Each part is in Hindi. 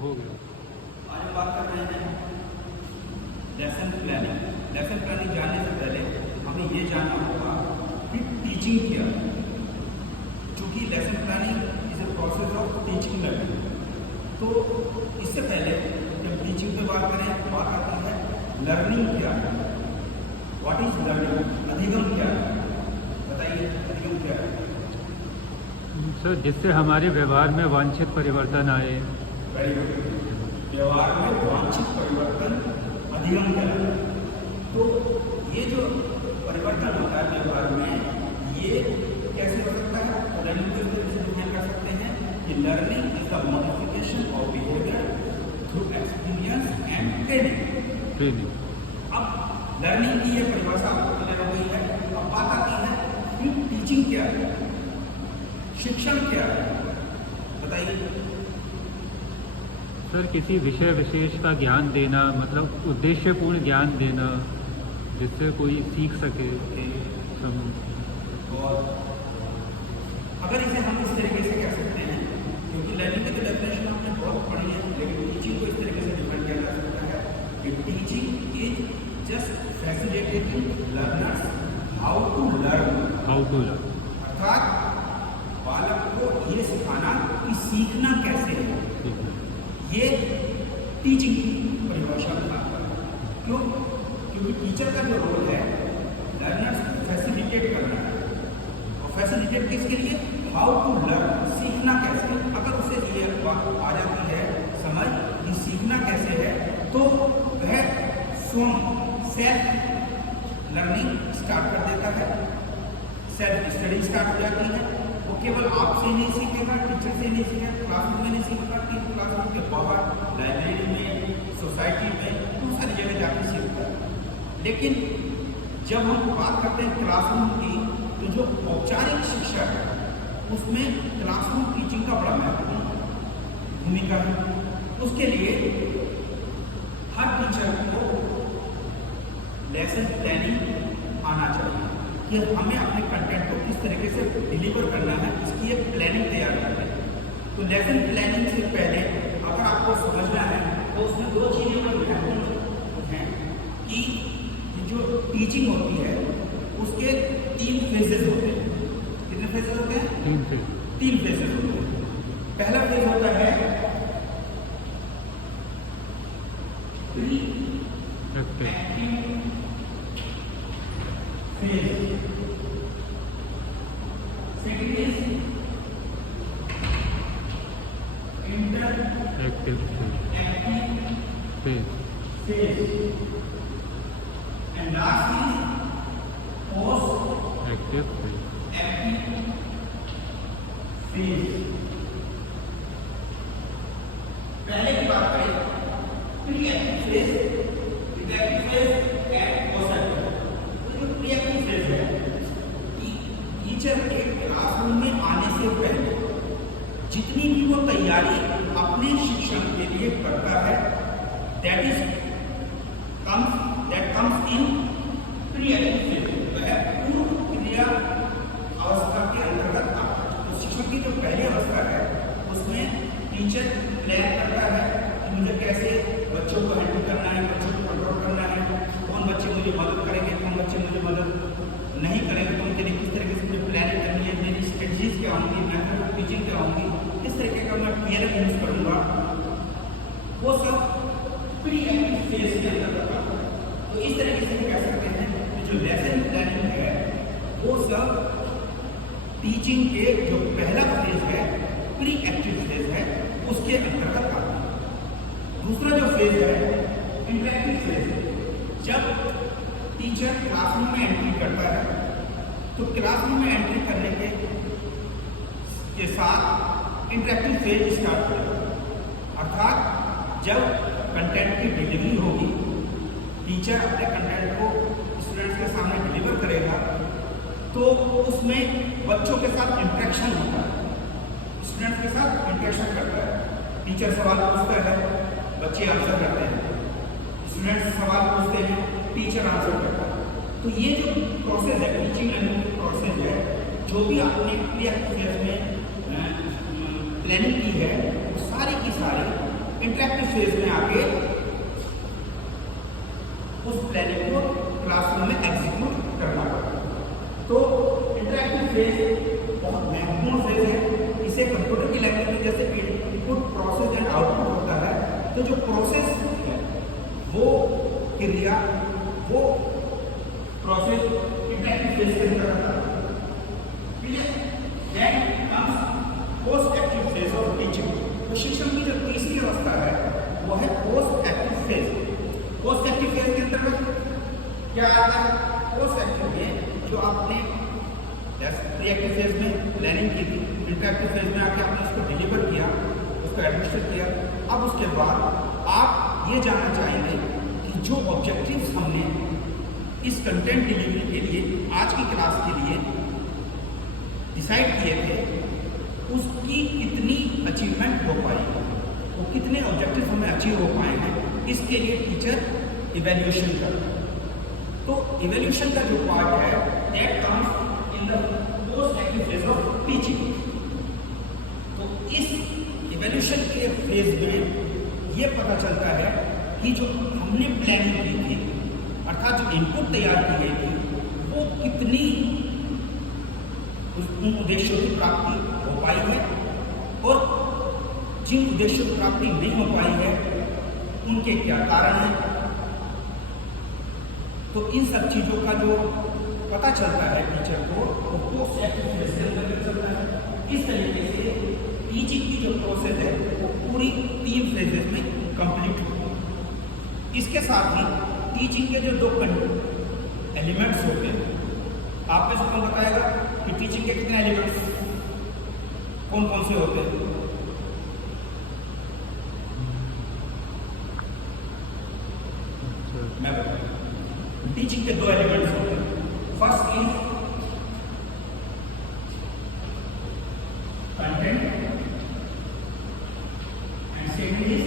हो गया। आज हम बात कर रहे हैं लेसन प्लानिंग। लेसन प्लानिंग जानने से पहले हमें ये जानना होगा कि टीचिंग क्या है, क्योंकि lesson planning is a process of teaching learning. तो इससे पहले जब टीचिंग पे बात करें तो बात आती है लर्निंग क्या है, व्हाट इज लर्निंग, अधिगम क्या है, बताइए अधिगम क्या है। सर, जिससे हमारे व्यवहार में वांछित परिवर्तन आए। व्यवहार में वांछित परिवर्तन अधिगम क्या है। तो ये जो परिवर्तन होता है व्यवहार में, ये कैसे हो सकता है, लर्निंग को इस तरह से डिफाइन कर सकते हैं कि learning is the modification of behaviour through experience and training. अब लर्निंग की ये परिभाषा आपको क्लियर हो गई है। अब बात आती है कि टीचिंग क्या है, शिक्षण क्या है, बताइए। सर, किसी विषय विशेष का ज्ञान देना, मतलब उद्देश्यपूर्ण ज्ञान देना जिससे कोई सीख सके। और अगर इसे हम इस तरीके से कह सकते हैं, क्योंकि लर्निंग की डेफिनेशन हमने बहुत पढ़ी है, लेकिन टीचिंग को इस तरीके से डिफाइन किया जा सकता है कि teaching is just facilitating learners how to learn. अर्थात बालक को ये सिखाना कि सीखना कैसे है, ये टीचिंग की परिभाषा बताता है। क्यों? क्योंकि टीचर का जो रोल है लर्नर्स को फैसिलिटेट करना है, और फैसिलिटेट किसके लिए, हाउ टू लर्न, सीखना कैसे। अगर उसे ये बात आ जाती है समझ कि सीखना कैसे है, तो वह स्वयं सेल्फ लर्निंग स्टार्ट कर देता है, सेल्फ स्टडी स्टार्ट हो जाती है। वो केवल आपसे नहीं सीखेगा, टीचर से नहीं सीखेगा, क्लासरूम में नहीं सीखेगा, क्लासरूम के बाहर, लाइब्रेरी में, सोसाइटी में, बहुत सारी जगह जाकर सीखता है। लेकिन जब हम बात करते हैं क्लासरूम की, तो जो औपचारिक शिक्षा है उसमें क्लासरूम टीचिंग का बड़ा महत्वपूर्ण भूमिका है। उसके लिए हर टीचर को लेसन प्लानिंग आना चाहिए कि हमें अपने कंटेंट को किस तरीके से डिलीवर करना है, इसकी एक प्लानिंग तैयार करनी है। तो लेसन प्लानिंग से पहले अगर आपको समझना है तो उसमें दो चीज़ें महत्वपूर्ण हैं कि जो टीचिंग होती है उसके 3 फेजेस होते हैं। कितने फेजेस होते हैं? 3 फेजेस होते हैं। पहला फेज होता है pre active phase, second is inter active phase, and last is post active phase. पहले की बात करें pre active phase, interactive phase and post active. Pre active phase है कि टीचर के क्लासरूम में आने से पहले जितनी भी वो तैयारी अपने शिक्षण के लिए करता है, that comes in pre active phase, वह पूर्व क्रिया अवस्था के अंतर्गत आता है। तो शिक्षण की जो पहली अवस्था है उसमें टीचर प्लान करता है कि मुझे कैसे बच्चों को हैंडल करना है, बच्चों को कंट्रोल करना है, कौन बच्चे मुझे मदद करेंगे, कौन बच्चे मुझे मदद नहीं करेंगे, तो उनके लिए किस तरीके से मुझे प्लानिंग करनी है, मेरी स्ट्रेटजीज क्या होंगी, मेथड ऑफ टीचिंग क्या होंगी, किस तरीके का मैं पीएलएम यूज करूँगा, वो सब प्री एक्टिव फेज के अंदर आता है। तो इस तरीके से हम कह सकते हैं कि जो लेसन प्लानिंग है वो सब टीचिंग के जो पहला फेज है, प्री एक्टिव फेज है, उसके अंतर्गत आता है। दूसरा जो फेज है इंटरएक्टिव फेज। जब टीचर क्लासरूम में एंट्री करता है तो क्लासरूम में एंट्री करने के साथ इंटरएक्टिव फेज स्टार्ट होगा। अर्थात जब कंटेंट की डिलीवरी होगी, टीचर अपने कंटेंट को स्टूडेंट्स के सामने डिलीवर करेगा, तो उसमें बच्चों के साथ इंटरेक्शन होता है, स्टूडेंट्स के साथ इंटरेक्शन करता है। टीचर सवाल पूछता है, बच्चे आंसर करते हैं, स्टूडेंट्स सवाल पूछते हैं, टीचर आंसर करता है। तो ये जो प्रोसेस है, टीचिंग लर्निंग प्रोसेस है, जो भी आपने प्री एक्टिव फेज में प्लानिंग की है, वो सारी की सारी इंटरेक्टिव फेज में आके उस प्लानिंग को क्लासरूम में एग्जीक्यूट करना पड़ता है। तो इंटरेक्टिव फेज बहुत महत्वपूर्ण फेज है। इसे कंप्यूटर की लैंग्वेज में जैसे इनपुट प्रोसेस एंड आउटपुट होता है, तो जो प्रोसेस है वो क्रिया वो प्रोसेस इंटरेक्टिव फेज के अंदर आता है। Then comes post active phase of teaching. तो शिक्षण की जो तीसरी अवस्था है वो है post active phase. Post active phase के अंतर्गत क्या आता है? पोस्ट एक्टिव में जो आपने रिएक्टिव फेज में प्लानिंग की थी, इंटरेक्टिव फेज में आके आपने उसको डिलीवर किया, उसको एडमिनिस्ट्रेट किया। अब उसके बाद आप ये जानना चाहेंगे कि जो ऑब्जेक्टिव्स हमने इस कंटेंट डिलीवरी के लिए आज की क्लास के लिए डिसाइड किए थे, उसकी कितनी अचीवमेंट हो पाई है, वो कितने ऑब्जेक्टिव हमें अचीव हो पाए हैं, इसके लिए टीचर इवैल्यूएशन करता है। तो इवैल्यूएशन का जो पार्ट है that comes in the post active phase of teaching. तो इस इवैल्यूएशन के फेज में ये पता चलता है कि जो हमने प्लानिंग की थी, अर्थात जो इनपुट तैयार की गई थी, वो कितनी उन उद्देश्यों की प्राप्ति हो पाई है, और जिन उद्देश्यों की प्राप्ति नहीं हो पाई है उनके क्या कारण हैं। तो इन सब चीजों का जो पता चलता है टीचर को, वो पोस्ट एक्टिव फेज के अंदर चलता है। इस तरीके से टीचिंग की जो प्रोसेस है वो पूरी 3 फेजेस में कंप्लीट होती है। इसके साथ ही टीचिंग के जो 2 एलिमेंट्स होते हैं, आप में से कौन बताएगा कि टीचिंग के कितने एलिमेंट्स कौन कौन से होते हैं? मैं बताऊँ, टीचिंग के 2 एलिमेंट्स होते हैं। First is content and second is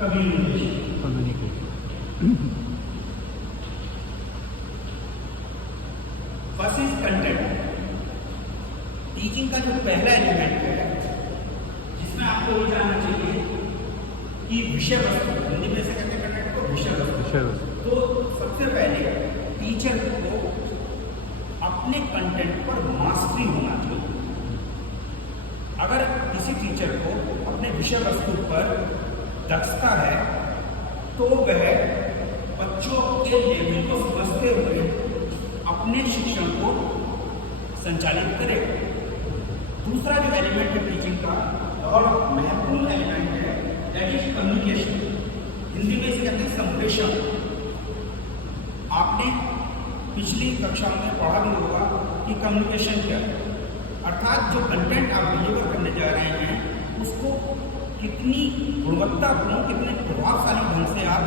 communication. First is content. Teaching का जो पहला एलिमेंट है, जिसमें आपको ये जानना चाहिए कि विषय वस्तु, हिंदी में से कहते हैं कंटेंट को विषय वस्तु। तो सबसे पहले टीचर को अपने कंटेंट पर मास्टरी होना चाहिए। अगर किसी टीचर को अपने विषय वस्तु पर दक्षता है तो वह बच्चों के लेवल को समझते हुए अपने शिक्षण को संचालित करे। दूसरा जो एलिमेंट है टीचिंग का और महत्वपूर्ण एलिमेंट है दैट इज कम्युनिकेशन। हिंदी में इसे कहते हैं संप्रेषण। आपने पिछली कक्षा में पढ़ा भी होगा कि कम्युनिकेशन क्या है, अर्थात जो कंटेंट आप डिलीवर करने जा रहे हैं उसको कितनी गुणवत्तापूर्ण, कितने प्रभावशाली ढंग से आप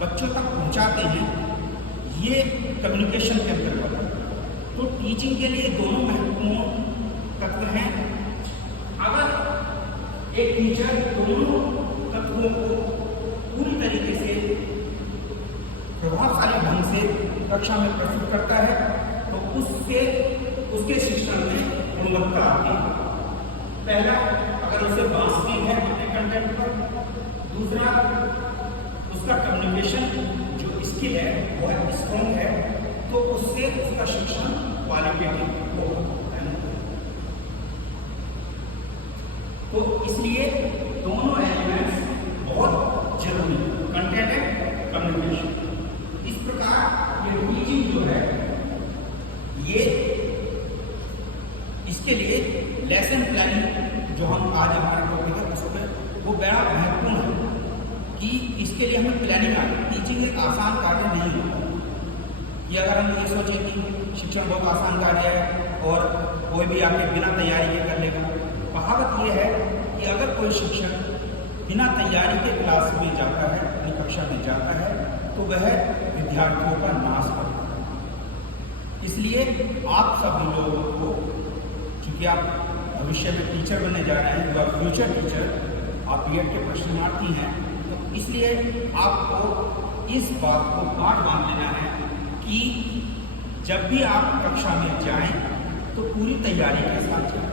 बच्चों तक पहुंचाते हैं, ये कम्युनिकेशन के अंतर्गत है। तो टीचिंग के लिए दोनों महत्वपूर्ण तत्व हैं। अगर एक टीचर दोनों तत्वों को पूरी तरीके से प्रभावशाली ढंग से कक्षा में प्रस्तुत करता है तो उसके शिक्षण में गुणवत्ता आती है। पहला, अगर उसे मास्टरी है अपने कंटेंट पर। दूसरा, उसका कम्युनिकेशन जो स्किल है वो है स्ट्रॉन्ग है, तो उससे उसका शिक्षण क्वालिटेटिव होगा। तो इसलिए दोनों एलिमेंट्स बहुत जरूरी, कंटेंट एंड कम्युनिकेशन। इस प्रकार ये टीचिंग जो है ये इसके लिए लेसन प्लानिंग जो हम आज हमारे टॉपिक है उसमें वो बड़ा महत्वपूर्ण है कि इसके लिए हमें प्लानिंग आए। टीचिंग एक आसान कार्य नहीं है कि अगर हम ये सोचें कि शिक्षण बहुत आसान कार्य है और कोई भी आके बिना तैयारी के कर लेगा। कहावत ये है कि अगर कोई शिक्षक बिना तैयारी के क्लास में जाता है, अपनी कक्षा में जाता है, तो वह विद्यार्थियों का नाश करता है। इसलिए आप सब लोगों को, क्योंकि आप भविष्य में टीचर बनने जा रहे हैं, यू आर फ्यूचर टीचर, आप बीएड के प्रशिक्षणार्थी हैं, तो इसलिए आपको इस बात को गांठ बांध लेना है कि जब भी आप कक्षा में जाएं तो पूरी तैयारी के साथ जाएं।